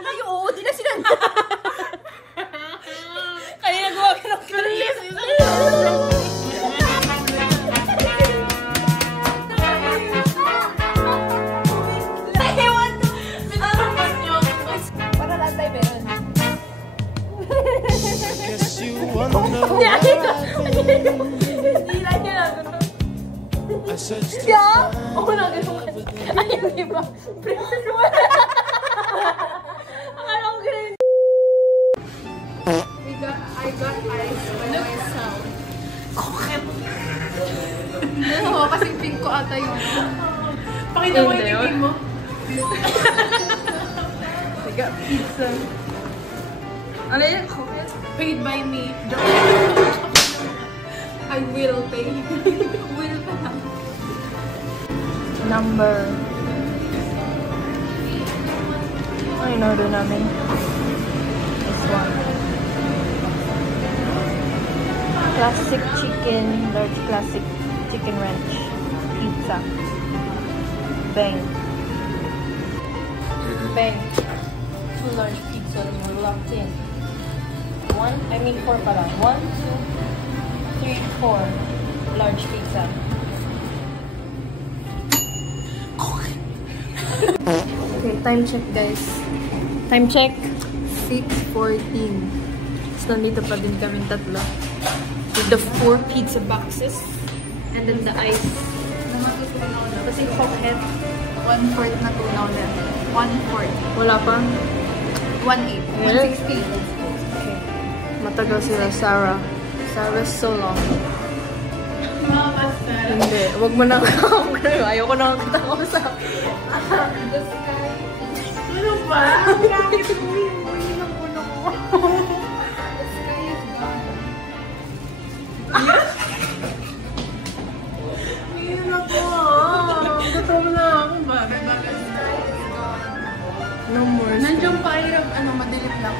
Ay, oo, di na sila. Kanina gawa ka ng Chris. Para lang tayo meron. Hindi lang niya lang. Kaya? Oo na, gano'n. Ay, hindi ba? Princess mo. Akala ko ganun. I got ice by myself. Kokep. Oo, kasing pink ko ata yun. Pakita mo yung tingin mo. I got pizza. Ano yan? Kokep? Paid by me. I will pay. Will pa lang. Number. Ano yung order namin? This one. Classic chicken, large classic chicken ranch pizza. Bang. Bang. 2 large pizza and we're locked in. 4 pala. 1, 2, 3, 4 large pizza. Okay, time check guys. Time check. 6:14. So, nandito pa din kami tatlo. With the 4 pizza boxes. And then the ice. Kasi cockhead. 1/4 na tunaw na. 1/4. Wala pa? 1/8. 1/16. Okay. Matagal sila, Sarah. Sarah so long. Hindi. Wag mo na ako. Ayoko na kita ko sa... The sky. Ano ba? Ang gamit mo yung buhay ng puno ko. The sky is gone. Hindi na po. Gutom na ako. Bakit? No more. Nandiyan pa yung madilim lang.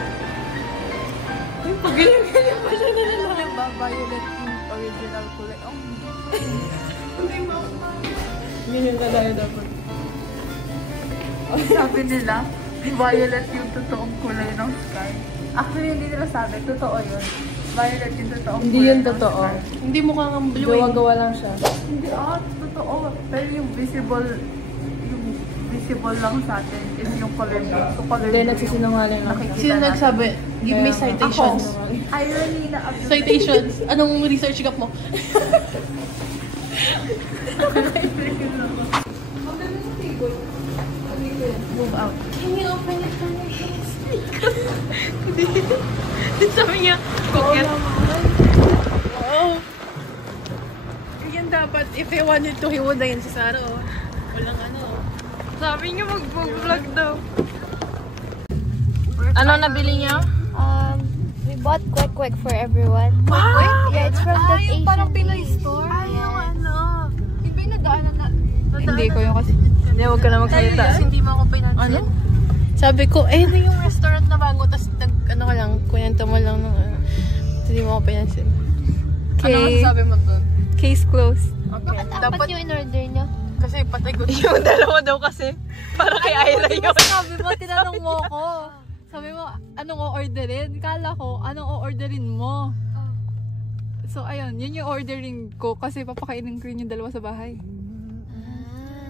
Yung pagaling-galing pa siya na lang. Violet pink original kulay. Oh, Hindi mo. Ganyan ka tayo dapat. sabi nila, violet yung totoong kulay ng sky. Actually, hindi nila sabi. Totoo yun. Violet yung totoong Hindi kulay yun ng totoo. sky. Hindi mukha kang blue. Gawa-gawa lang siya. Hindi, totoo. Pero yung visible lang sa atin is yung color blue. So, color Hindi, blue nagsisinungaling lang. nakikita Sino natin. nagsabi? Give me citations. Irony na Citations. Anong research gap mo? Move out. Can you open it for me? Sabi niya, cocket. Wow. Yan dapat, if he wanted to, he would na yun si Sarah, oh. Walang ano. Sabi niya mag-vlog daw. Ano nabili niya? We bought Kwek for everyone. Yeah, it's from that Asian parang Pinoy place. store. Yes. Yung ba yung nadaanan na? Hindi ko yung kasi. Hindi, huwag ka na magsalita. Hindi mo ako pinansin. Ano? Sabi ko, na yung restaurant na bago, tapos ano ka lang, kwento mo lang ng ano. Hindi mo ako pinansin. Ano masasabi mo dun? Case closed. Okay. Dapat yung in-order nyo. Kasi patay ko. Yung dalawa daw kasi, para kay Ira yun. Sabi mo, tinanong mo ko. Sabi mo, anong o-orderin? Kala ko, anong o-orderin mo? So, ayun, yun yung ordering ko kasi papakainin ko rin yung dalawa sa bahay.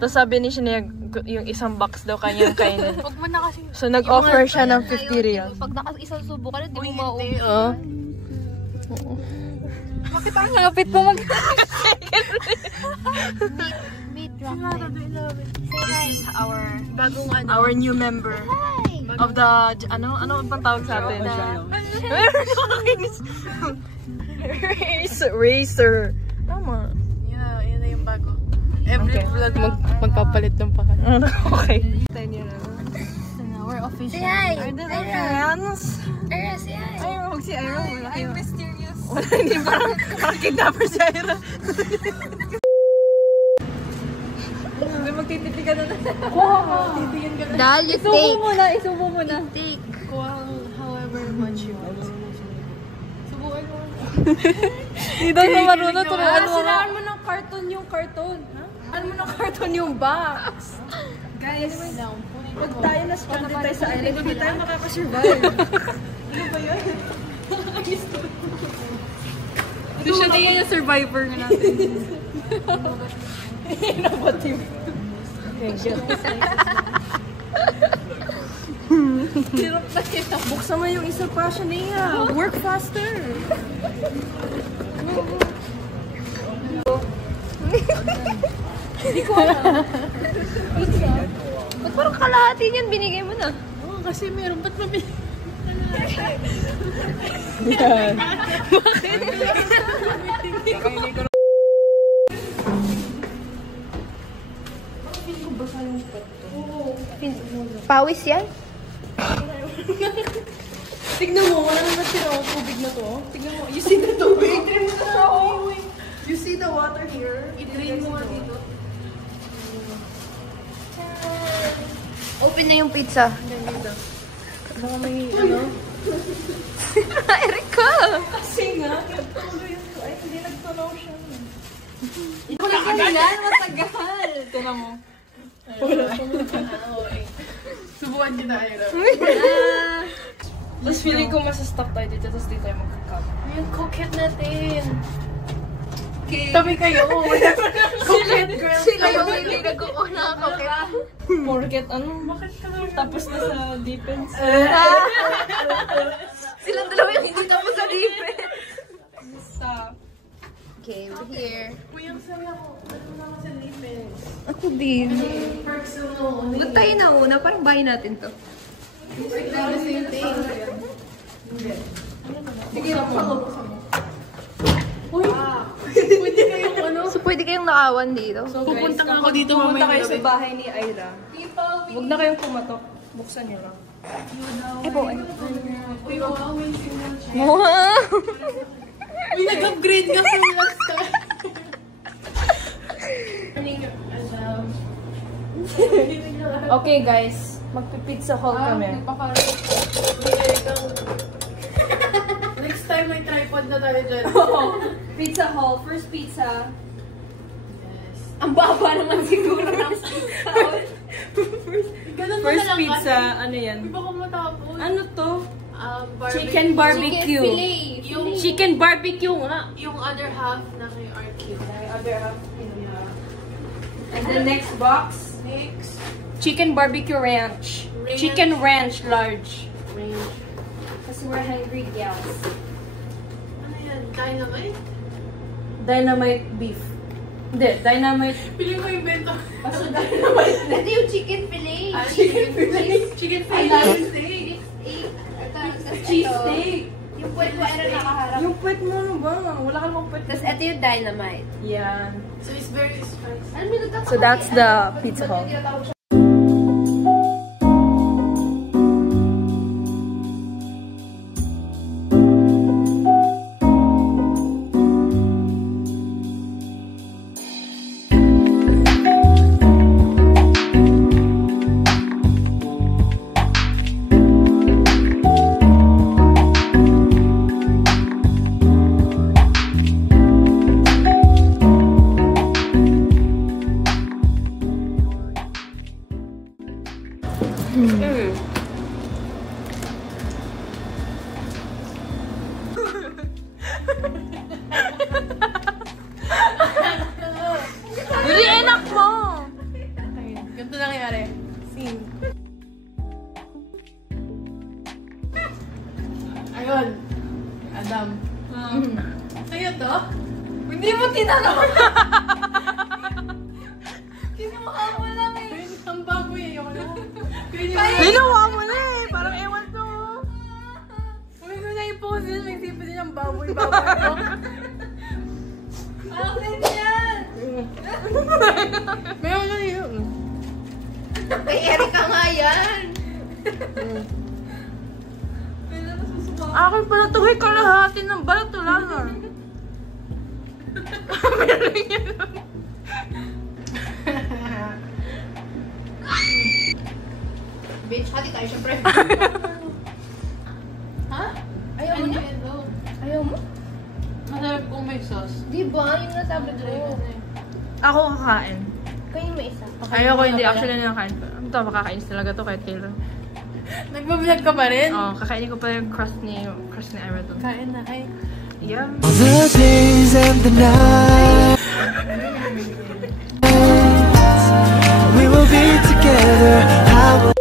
Tapos sabi ni Shania, yung isang box daw kanyang kainin. Huwag mo na kasi. So, nag-offer siya ng 50 real. Pag isang subo ka na, di mo Hindi, mauubos. Bakit ang hapit mo mag... Meat ramen. This is our bagong ano. our new member Hi! of the, ano bang tawag sa atin? Racer. Tama. Yun na yung bago. Every Okay. vlog magpapalit ng pangalan. Okay. We're official. Say hi! Friends. Ira, say hi! Ay, huwag si Ira. I'm mysterious. Hindi, parang kidnapper si Ira. May magtitipi ka na na. Titingin ka na. Dal, you Isubo take. muna, isubo muna. Take. Kuha however much you want. Subukan mo. Hindi daw na marunong turuan mo. Sinaan mo ng carton yung carton. Ano mo ng carton yung box? Guys, Pag tayo na stranded tayo sa island, hindi tayo makakasurvive. Ano ba yun? Ito siya din yung survivor nga natin. Innovative. Okay, good. Hirap na kita. Buksan mo yung isa pa, Shania. Work faster. Hindi ko alam. Ba't parang kalahati niyan binigay mo na? Oo, kasi meron. Ba't mabili? Pawis yan? Tignan mo, wala naman sila ang tubig na to. Tignan mo, you see the tubig? I-drain mo na ako. You see the water here? I-drain mo nga dito. Open na yung pizza. Baka may ano? Erika! Kasi nga, ay, hindi nagtunaw siya. Matagal! Tignan mo. Subukan kita, Ira. Tapos feeling ko masastop tayo dito, tapos di tayo magkakap. Yung coquette natin. Tabi kayo. Coquette girl. Sila yung hindi nag-uuna ako. Forget ano? Tapos na sa defense. Silang dalawa yung hindi tapos sa defense. Stop. Okay, we're here. Kuyang saya ko. Ano naman sa defense? Ako din. Parks ano. Ba't tayo nauna? Parang bahay natin to. Like the same thing. Sige lang mo. Pwede kayong ano? So, pwede kayong nakawan dito. So Pupunta nga ako dito pumunta mamaya kayo sa gabi. bahay ni Ira. Huwag na kayong pumatok. Buksan niyo lang. Ay po, ay. Uy, wow, amazing na siya. Wow! Uy, nag-upgrade nga from last time. Okay guys, magpipizza haul kami. Next time may tripod na tayo dyan. Pizza haul, first pizza. Ang baba naman siguro ng Ganun First na lang pizza, kasi. ano yan? Di ba kung matapos? Ano to? Barbecue. Chicken barbecue. Yung, Chicken barbecue nga. yung other half na kay RQ. Other half. And the next box, Next. chicken barbecue ranch. Ranch. Chicken ranch large. Range. Kasi we're hungry gals. Ano yan? Dynamite? Dynamite beef. Hindi, dynamite. Pili mo yung bento. Basta dynamite. Ito yung chicken fillet. Chicken fillet. Chicken fillet. Steak. Cheese steak. Yung puwet mo ay nakaharap. Yung puwet mo ano ba? Wala ka namang puwet. Tapos ito yung dynamite. Yan. So it's very spicy. Ano yung nagtataka? So that's the pizza haul. Dali, enak mo! Ganito nangyari. Scene. Ayun. Adam. Sa'yo to? Hindi mo tinanong! Kinuha mo lang eh! Ang baboy. Ayoko na. Ginawa mo na eh! Parang ewan to! Huwag mo na i-post yun. May isipin din yung baboy-baboy ko. Akin yan! Meron na yun. Kay Erika nga yan. Akin pala ito ay kalahati ng balat to lang ah. Meron yan. Bitch, hati tayo syempre. Ha? Ayaw mo na? Ayaw mo? Masarap kung may sauce. Di ba? Yung nasabi ko. Ako kakain. Kainin mo isa. Ayoko, hindi. Actually, nakain ko. Ito, makakainis talaga to kahit kailan. Nagbablog ka pa rin? Oo, kakainin ko pa yung crust ni Ira to. Kain na, ay. Yeah. The days and the nights we will be together. How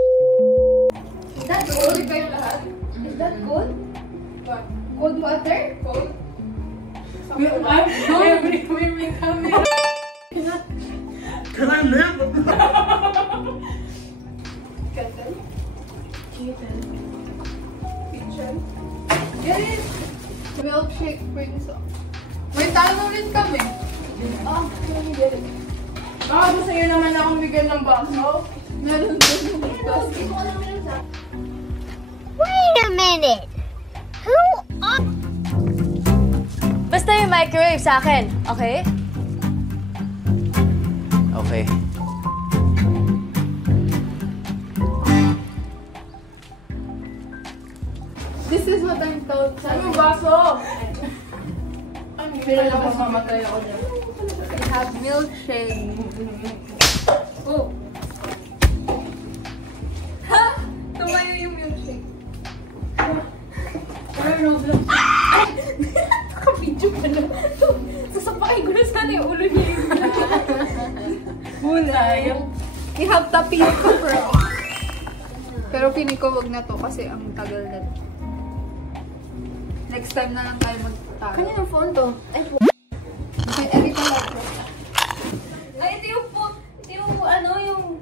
Is that cold? Is that cold? Cold water? Cold? Every camera. Can I live? Kettle? Kitchen? Get it! Milkshake brings up. May talo rin kami. Oh, let me get it. Baka gusto nyo naman akong bigyan ng baso. Meron din. Wait a minute! Who up? Basta yung microwave sa akin, okay? Okay. This is what I'm told. Saan yung baso? Pila na mamatay ako dyan. I have milkshake. Oh. Ha? Tumayo yung milkshake. Naka-video pa na. Sasapakay ko na sana yung ulo niya yung Bulay. We have tapioca bro. Pero piling ko wag na to kasi ang tagal na. Next time na lang tayo magtaro. Kaninong phone to? Ay, Okay, everything like this. Ay, ito yung ano, yung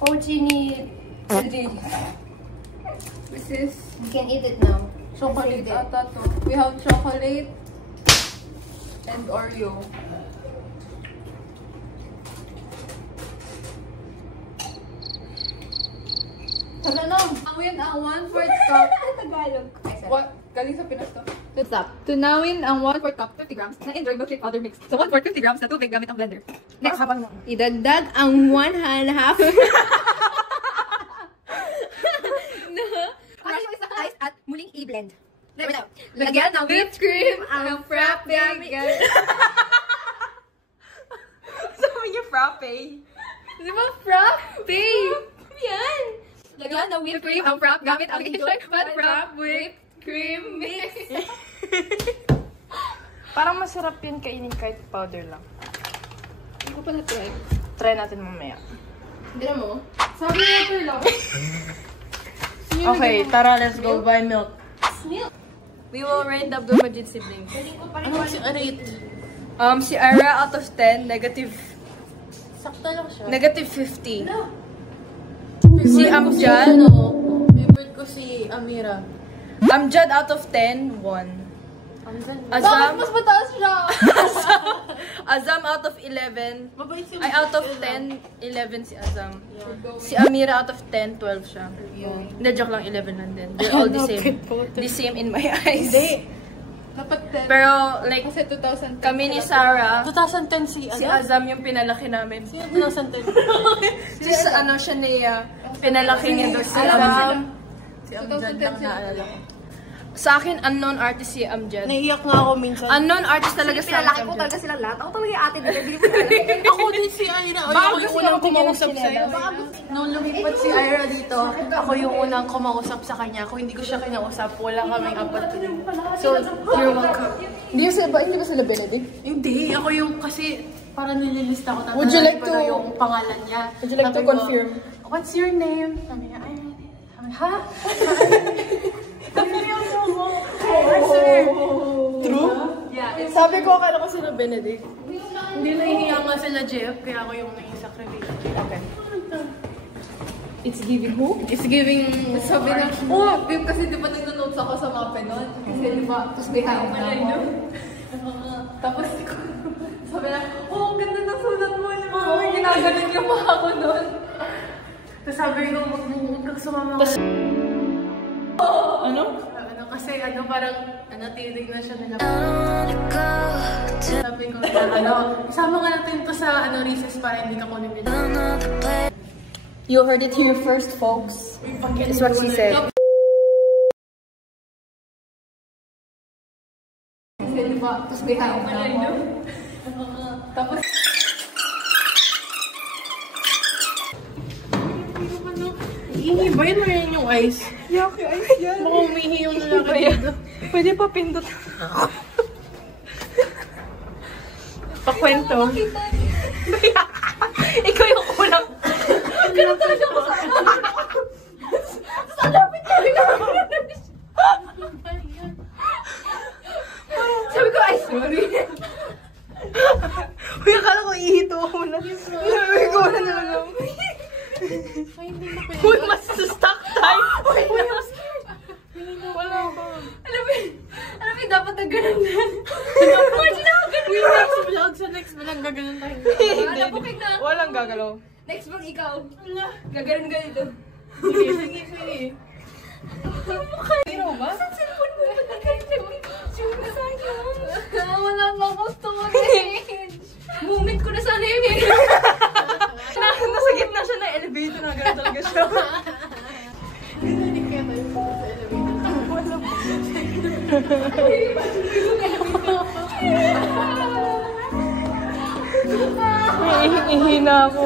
pochi ni LG. This is You can eat it now. chocolate ata to. We have chocolate and Oreo. Tara na. Awin ang 1/4 cup. Tagalog. What? Galing sa Pinas to. Let's stop. Tunawin ang 1/4 cup, 50 grams na enjoy milkshake powder mix. So 1/4, 50 grams na tubig gamit ang blender. Next. Idagdag ang 1.5 Crush yung isang ice at muling i-blend. Lagyan ng whipped cream ang frappe. Sabi niya frappe. Di ba frappe? Yan. Lagyan ng whipped cream ang frap gamit ang kitchen Frappe whipped cream mix. Parang masarap yun kainin kahit powder lang. Hindi ko pa na-try. Try natin mamaya. Hindi na mo? Sabi niya ito lang. Okay, tara, let's go buy milk. We will rate the Abdul Majid siblings. Ano si rate? Si Ira out of 10, negative. Sakto lang siya. Negative 50. Si Amjad. Favorite ko si Amira. Amjad out of 10, 1. Azam. Mas mataas siya! Azam out of 11. Mabait si Ay, out of 10, 11 si Azam. Si Amira out of 10, 12 siya. Hindi, joke lang, 11 lang din. They're all the same. The same in my eyes. Dapat 10. Pero, like, Kasi 2010. kami ni Sarah, 2010 si Azam yung pinalaki namin. Sino 2010? Si ano siya niya, pinalaki niya doon si Azam. Si Amjad lang naalala ko. Sa akin, unknown artist si Amjad. Naiiyak nga ako minsan. Unknown artist talaga si Pinalaki ko Amjad. talaga silang lahat. Ako talaga yung ate nila. Hindi ko talaga. Ako din si Ira. Ako yung unang kumausap sa'yo. Nung lumipat si Ira dito, ako yung unang kumausap sa kanya. Kung hindi ko siya kinausap, wala kaming apat. So, you're welcome. Hindi ba sila Benedict? Hindi. Ako yung kasi parang nililista ko. Would you like to- yung pangalan niya. Would you like to Sabi ko, confirm? What's your name? Sabi niya, Ira. Sabi, ha? Seryoso mo? I swear. True? Yeah, Sabi ko, akala ko sila Benedict. hindi nahihiya nga sila Jeff, kaya ako yung naging sakripisyo. Okay. It's giving who? It's giving... Sabi na, oh, babe, kasi di ba nag-notes ako sa mape nun? Kasi di ba, tapos may hawak na ako. Tapos, sabi na, oh, ang ganda ng sulat mo. Ginaganon yung mga ko nun. Tapos sabi ko, huwag kang sumama. Ano? Kasi parang, titig na siya nila. Sabi ko na, isama nga natin to sa, recess para hindi ka kunin nila. You heard it here first, folks. Is what she said. Kasi di ba, tapos may hawak na ako. Tapos, ihibayin mo yan yung ice. Yucky ice yan. Baka umihi yung lalaki dito. Pwede pa pindot. Pakwento. Ikaw yung kulang. Ganun talaga ako sa lapit ka rin ako. Sabi ko, ay, sorry. Uy, akala ko ihito ako na. Sabi ko na talaga. Uy, mas stuck tayo. Uy, mas Wala ba? Alam mo, dapat na ganun na. Imagine ako ganun. Uy, next vlog. Sa next vlog, gaganon tayo. Napukig na. Walang gagalaw. Next vlog ikaw. Gaganon ganito. Sige. Pero ba? Saan cellphone mo? Sure na sa'yo. Wala nga ako storage. Moment ko na sana yun eh. Nasa gitna siya ng elevator na gano'n talaga siya. Hindi kaya tayo sa elevator. Ihina ako.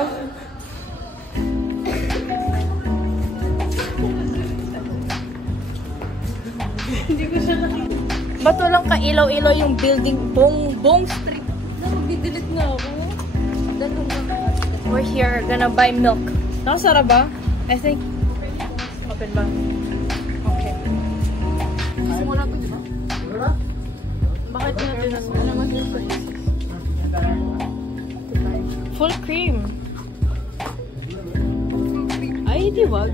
Hindi ko siya nakita. Ba't walang kailaw-ilaw yung building Bong Street? Nag-delete na ako. We're here, gonna buy milk. Nakasara ba? I think. Open ba? Okay. Simula ko, di ba? Bakit natin ang Full cream. Ay, di ba?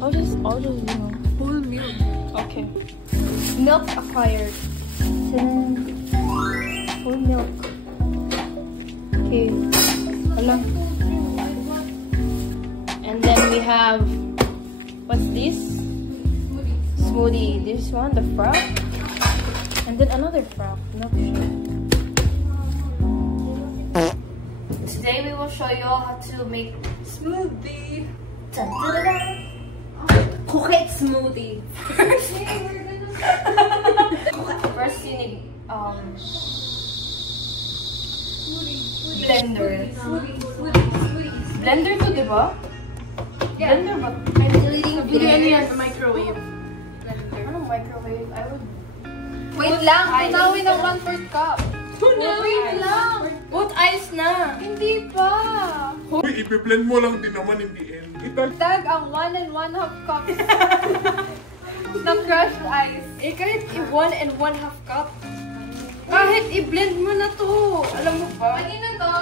I'll just, you know. Full milk. Okay. Milk acquired. Full milk. Okay. Wala. And then we have, what's this? Smoothie. This one, the frap. And then another frap. Milkshake. Today we will show you all how to make smoothie. Dun, dun, dun, dun. Cooked smoothie. First you need blender. Blender to, di ba? Yeah. Blender ba? Hindi ano yan, microwave. Anong microwave? I would... Wait lang, tunawin ang 1/4 cup. Wait lang. Put ice na! Hindi pa. Uy, ipi-blend mo lang din naman in the end. Tag ang 1 1/2 cup ng crushed ice. Eh, kahit 1 1/2 cup. Kahit i-blend mo na to. Alam mo ba? Kanina to.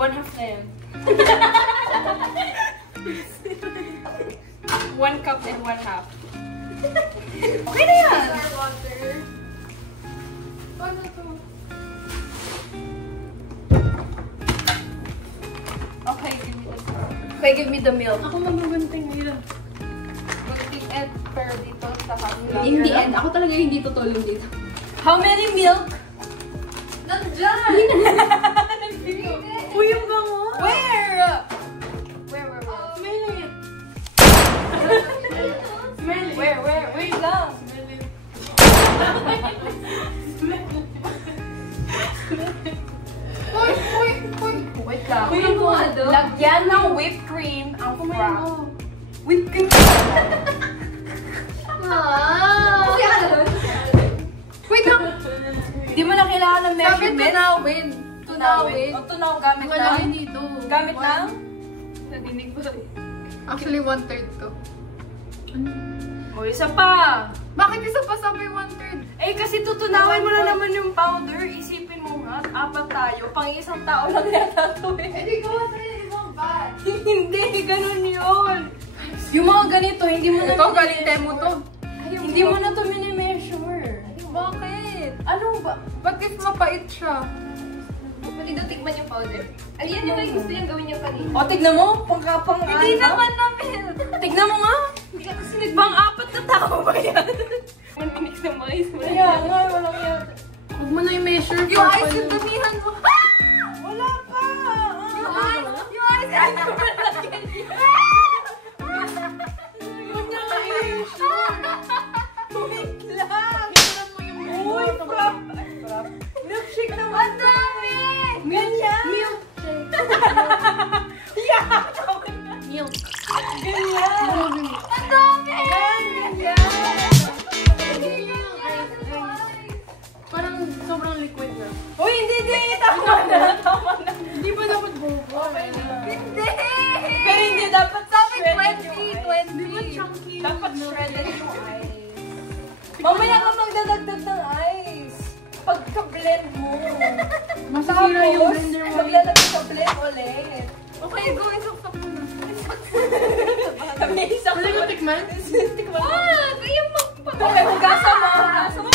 1/2 na yan. 1 cup and 1/2. Okay na yan! Water. Paano to? Okay, give me this. Okay, give me the milk. Ako magugunting nila. Gunting end, pero dito sa hanggang. In the end, ako talaga hindi tutulong dito. How many milk? Nandyan! Uy, yung bango! Where? Smell it! Smell it! Where? Wait lang. Wait lang. Uy, mo ano? Lagyan ng whipped cream ang frap. Whipped cream. Kuya ka doon? Wait lang. Di mo na kailangan ng Sabi measurement? tunawin. Tunawin. O, tunaw. Gamit Wala lang? dito. Gamit lang? Nadinig ko. Actually, 1/3 to. O, isa pa. Bakit isa pa sabi 1/3? Eh, kasi tutunawin mo na naman yung powder. Isipin mo nga, 4 tayo. Pang isang tao lang yata ito eh. Hindi ko ibang bad. Hindi, ganun yun. Yung mga ganito, hindi mo na... Ito, galing Temu to. Hindi mo na ito mini-measure. Bakit? Ano ba? Ba't if mapait siya? Pwede daw tikman yung powder. Ayan yung may gusto niyang gawin niya kanina. O, tignan mo. Pang Hindi naman namin. Tignan mo nga. Hindi ka kasi nag- Pang-4 na tao ba yan? Manminix ng mais mo. Kaya nga, walang yan. Huwag mo na i-measure. Yung ice yung damihan mo. Wala pa. Yung ice! Yung ice! Ano ba lagyan niya? Huwag na i-measure. Wait lang. Uy, frap. Milkshake naman. Ang dami! milk. Ang dami! Parang sobrang liquid na. Uy, hindi! Tama na. Hindi ba dapat bobo? Hindi! Pero hindi dapat Sabi shredded yung 20. Di ba chunky? Dapat shredded yung ice. Mamaya ka magdadagdag ng ice. Pagka-blend mo. Masisira yung blender mo. Maglalagay sa blend ulit. Okay, go. Isok-sok mo na. Sabi niya isang Wala yung tikman? tikman. Ah! Kaya magpapagawa. Okay, hugasa mo. Hugasa mo.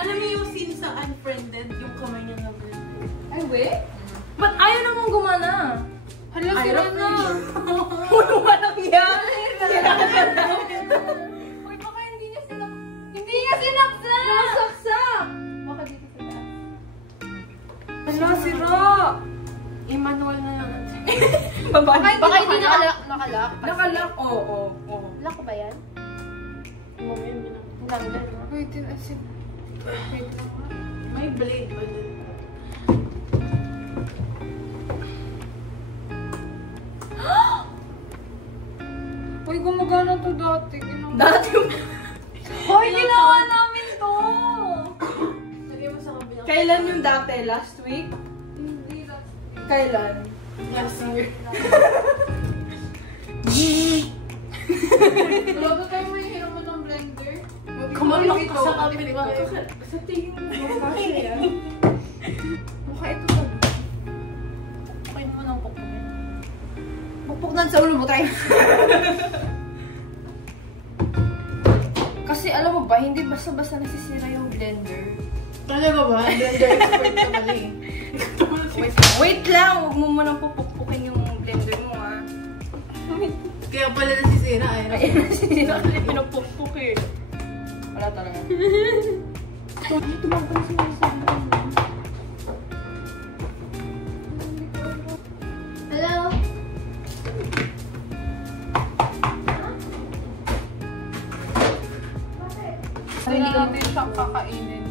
Alam mo yung scene sa Unfriended, yung kamay niya na blender. Ay, we? Ba't ayaw namang gumana? Hala, sira na. Ano ba nangyari? Uy, baka hindi niya sinaksak! Nasaksak! Baka dito sa taas. Hala, sira! I-manual na lang. Baka hindi nakalak. Nakalak. Oo. Lock ba yan? Wait, asin. Wait lang. May blade ba dun? Uy, gumagana to dati. Dati mo. Hoy, ginawa namin to! Lagay mo sa kabilang. Kailan yung dati? Last week? Hindi last. Kailan? Last year. Talaga kayo may hiram mo ng blender? Kumalok ka sa kapitbahay. Sa tingin mo, mukha siya. Mukha ito sa Kain mo ng pokpok. pupuknan sa ulo mo, tayo. Kasi alam mo ba, hindi basta-basta nasisira yung blender. Talaga ba? Blender expert ka pala eh. Wait lang! Huwag mo munang pupukpukin yung blender mo, ah. Kaya pala nasisira eh. Ay, nasisira kasi pinupukpuk eh. Wala talaga. Hello? Hindi natin siyang kakainin.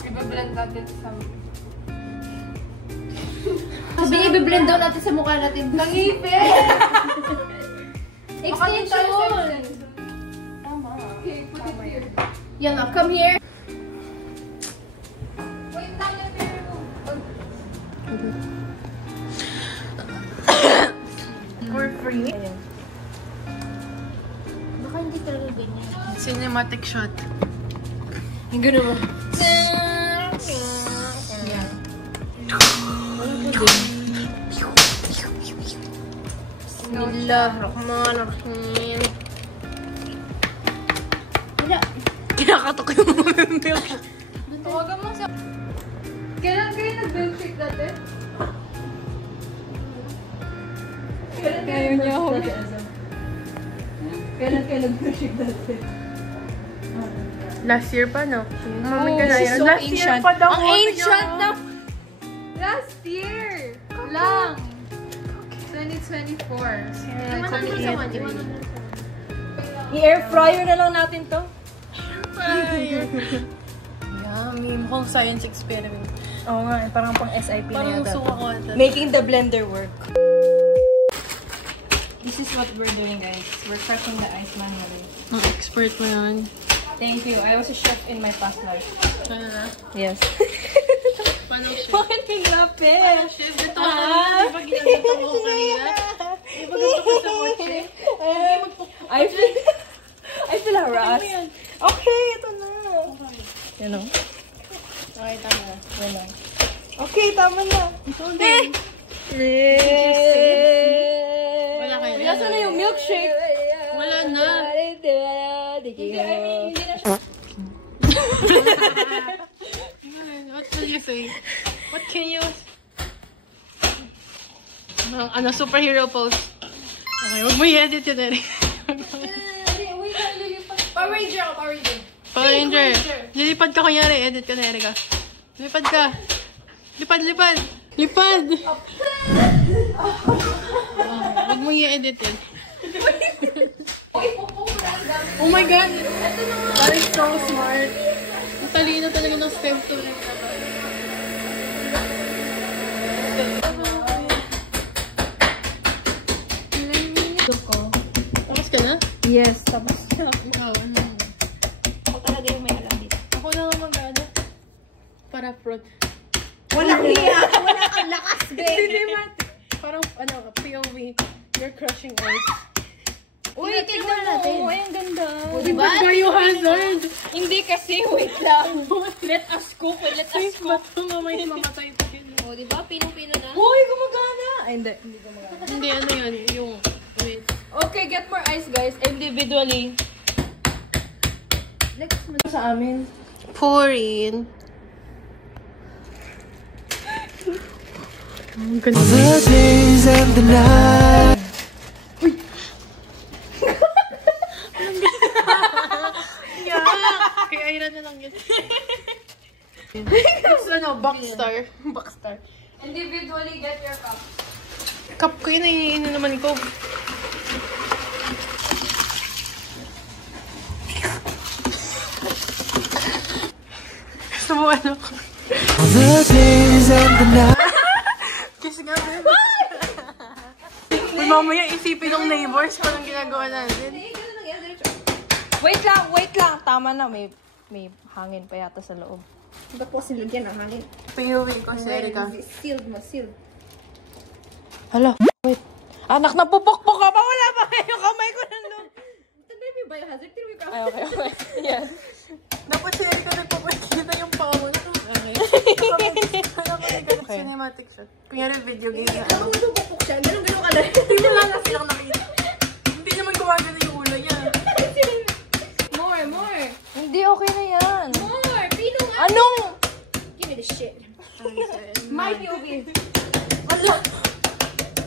Iba-blend natin sa... Sabi niya, i-blend daw natin sa mukha natin. Langipin! Extension! Tama. Okay, put it here. Yan na, come here. Wait lang yung hair mo. For free? Baka hindi talaga ganyan. Cinematic shot. Yung gano'n ba? Bismillahirrahmanirrahim. Kinakatok yung milk. Tawagan mo siya. Kailan kayo nag-milkshake dati? Kaya niya ako. Kailan kayo nag-milkshake dati? Last year pa, no? Oh, this is so Last ancient. year pa daw. Ang ancient na! Last year! Lang! 2024. I-air fryer na lang natin to. Yummy. Mukhang science experiment. Oo nga, parang pang SIP na Parang yata. suka ko ata. Making the blender work. This is what we're doing, guys. We're crushing the ice manually. Ang expert mo yan. Thank you. I was a chef in my past life. Ano na? Yes. Paano chef? Bakit may lapis? Chef, ito ako. Di ba ginagawa ko kanina? Di ba gusto ko sa kotse? I feel harassed. Okay, ito na. You know? Okay, tama na. Yan lang. Okay, tama na. Wala kayo. Nasaan na yung milkshake? Wala na. Hindi, I mean, hindi na siya. What will you say? What can you... Ano, superhero pose. Okay, huwag mo i-edit yun, Eric. Power Ranger ako, Power Ranger. Power Ranger. Lilipad ka kunyari, edit ka na, Erika. Lipad ka. Lipad. Huwag mo i-edit yan. Oh my God! That is so smart. Ang talino talaga ng step 2 rin. Tapos ka na? Yes, tapos. Ako talaga yung may alam dito. Ako na nga mag-ano. Para front. Wala kang lakas, babe. Parang, POV. You're crushing ice. Uy, tignan natin. Uy, ang ganda. Diba? Biohazard! Hindi kasi, wait lang. Let us cook. Let us cook. Mamay mamatay pa yun. O, diba? Pinong-pino na. Uy, gumagana! Ay, hindi gumagana. Hindi, ano yun? Yung, wait. Okay, get more ice, guys. Individually. Next mo. Sa amin. Pour in. The days and the night. Kaya ayran na lang yun. It's Backstar. Individually, get your cup. Cup ko yun, iniino naman ko. Gusto mo ano? The days and the night. Kiss nga, babe. Uy, mamaya isipin ng neighbors kung anong ginagawa natin. Wait lang. Tama na, may hangin pa yata sa loob. Ba't po silugyan ang hangin? POV ko si Erika. Sealed. Hala, wait. Anak, napupukpok ka pa. Wala pa yung kamay ko nandun. Tanda yung biohazard. Tinuwi ka. Ay, okay. Yes. Dapat si Erika nagpapakita yung paa mo. Okay. Cinematic shot. Kunyari video game na ano. Kung pupuk siya, ganun ka na. Hindi mo lang silang nakita. Hindi naman gumagana yung ulo niya. More. Hindi, okay na yan. More. Pino nga. Anong? Give me the shit. My POV.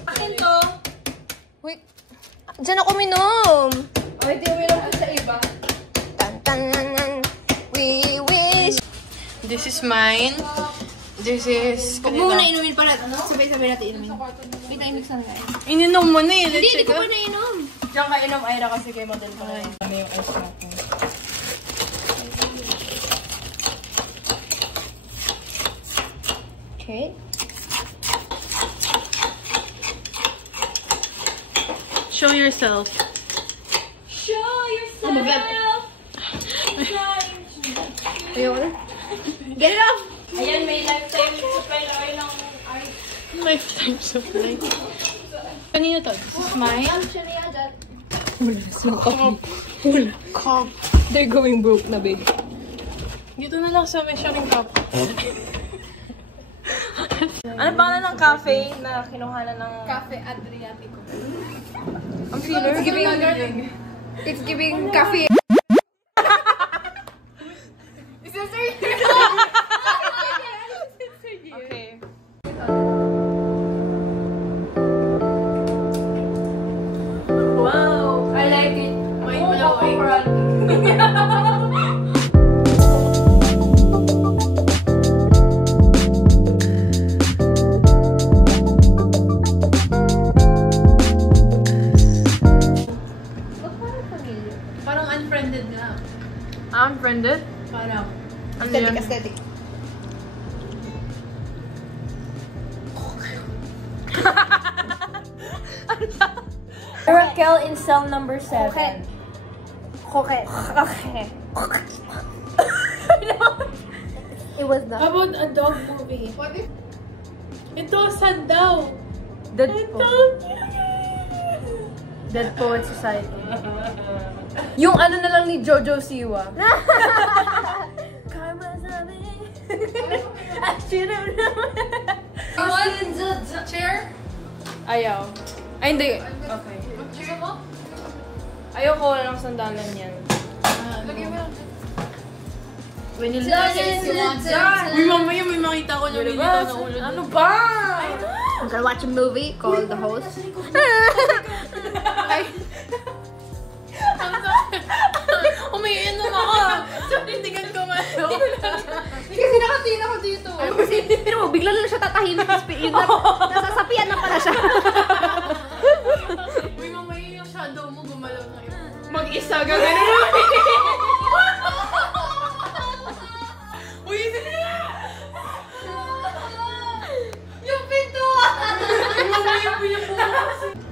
Akin to. Wait. Diyan ako minom. O, hindi uminom ko sa iba. We wish. This is mine. This is Huwag mo muna inumin pala. Sabay-sabay natin inumin. Kita yung mix na nga. Ininom mo na eh. Hindi ko pa nainom. Diyan ka inom, Ira, kasi kay model ko na yung ice natin. Okay. Show yourself. Oh my God. Ayun. Get it off! Ayan, may lifetime supply na kayo ng art. Lifetime supply. Kanina to? This is mine. Cup. They're going broke na, babe. Dito na lang sa measuring cup. Ano pangalan ng cafe na kinuhanan ng... Cafe Adriatico. Ang filler? It's giving cafe. Okay. Wow! I like it. Mind-blowing. Parang unfriended na. Unfriended? Parang. Ano yun? Aesthetic. Raquel in cell number 7. Okay. It was not. How about a dog movie? What if... Ito, sad daw. Dead Poet Society. Yung ano na lang ni Jojo Siwa. Chair? Ayaw. Ay, hindi. Okay. Chair mo? Ayoko lang sandalan yan. Lagyan mo lang. Uy, Uy, mamaya may makita ko na nilitaw na ulo. Ano ba? I'm gonna watch a movie called The Host. Umiinom ako. So, tindigan ko man. Kasi nakatingin ako dito. Kasi, pero bigla lang siya tatahimik. Yun na, nasasapian na pala siya. Uy, mamaya yung shadow mo gumalaw na yun. Mag-isa, gagano. Uy, ito na! Yung pintuan!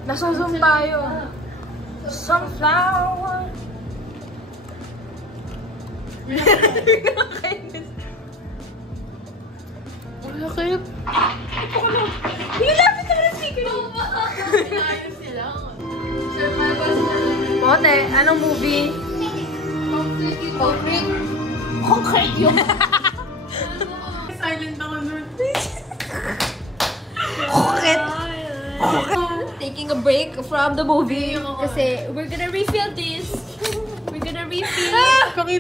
Nasa-zoom tayo. Sunflower. Wala kayo. Hilapit na rin sige. Ayos sila. Bote, anong movie? Concrete. Concrete yun. Silent ako nun. Taking a break from the movie. Kasi we're gonna refill this. We're gonna refill.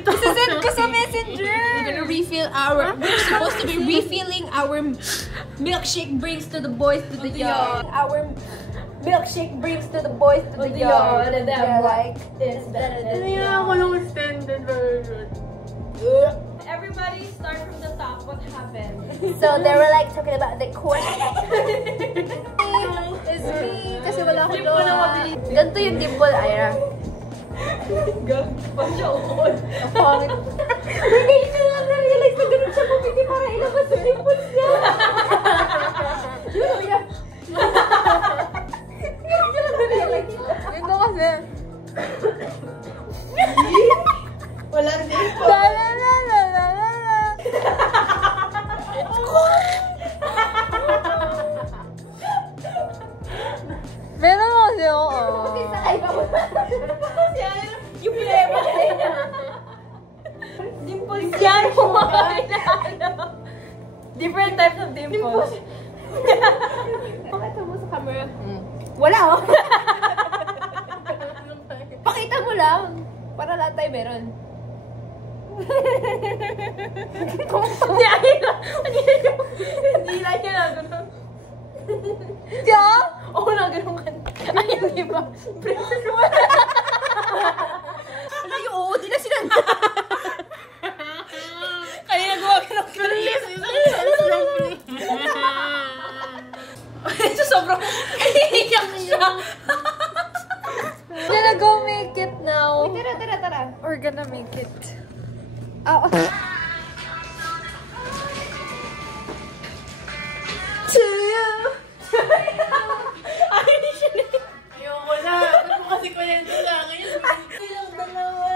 Sasend ko sa messenger. We're gonna refill our. We're supposed to be refilling our milkshake brings to the boys to the yard. Our milkshake brings to the boys to the yard. And they're like, it's better than the Ako lang extended version. Everybody start from the top. What happened? So they were like talking about the course. It's me. Kasi wala akong lola. Ganito yung dimple, Ira. Ganito siya ukod. Hindi siya lang na-realize na ganun siya pumiti para ilabas yung dimples niya. Ito kasi. Walang dimple. Meron mo kasi ako. Yung plema niya. Dimples yan. Different types of dimples. Pakita mo sa camera. Wala oh. Pakita mo lang. Para lahat tayo meron. Hindi lang yan ako. Diya? Oo na, ganun ka. Ay, hindi ba? Princess mo. Ano yung oo? Di na sinanda. Kaya nagawa ka ng Chris. Sobrang iiyak siya. We're gonna go make it now. Tara. We're gonna make it. Oh. Ayoko na. Ano mo kasi kwento sa akin? Ilang dalawa.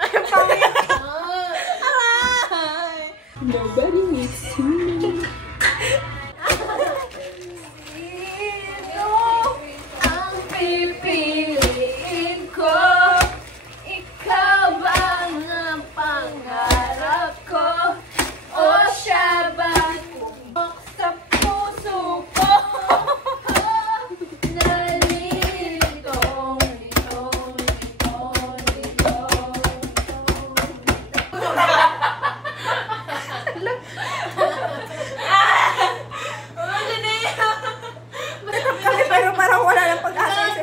Ay, pangit. Nobody needs to know. Ang pipiliin ko, ikaw ba ang pangarap ko? O siya ba sa puso ko? Pero parang wala ng pag-asa.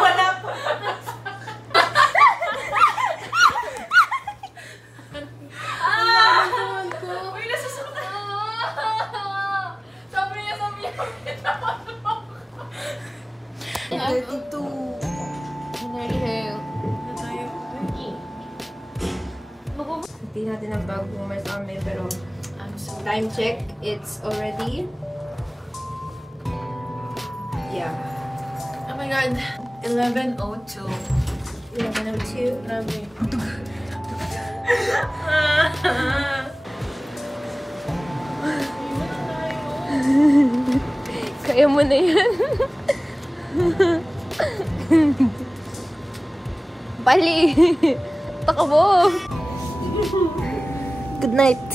Wala pa. Uy, nasusunod. Sabi niya. 32. Hindi natin ang bagong may sa amin, pero time check, it's already Oh my God. 11:02. 11:02. Grabe. Kaya mo na yan. Bali. Takbo. Good night.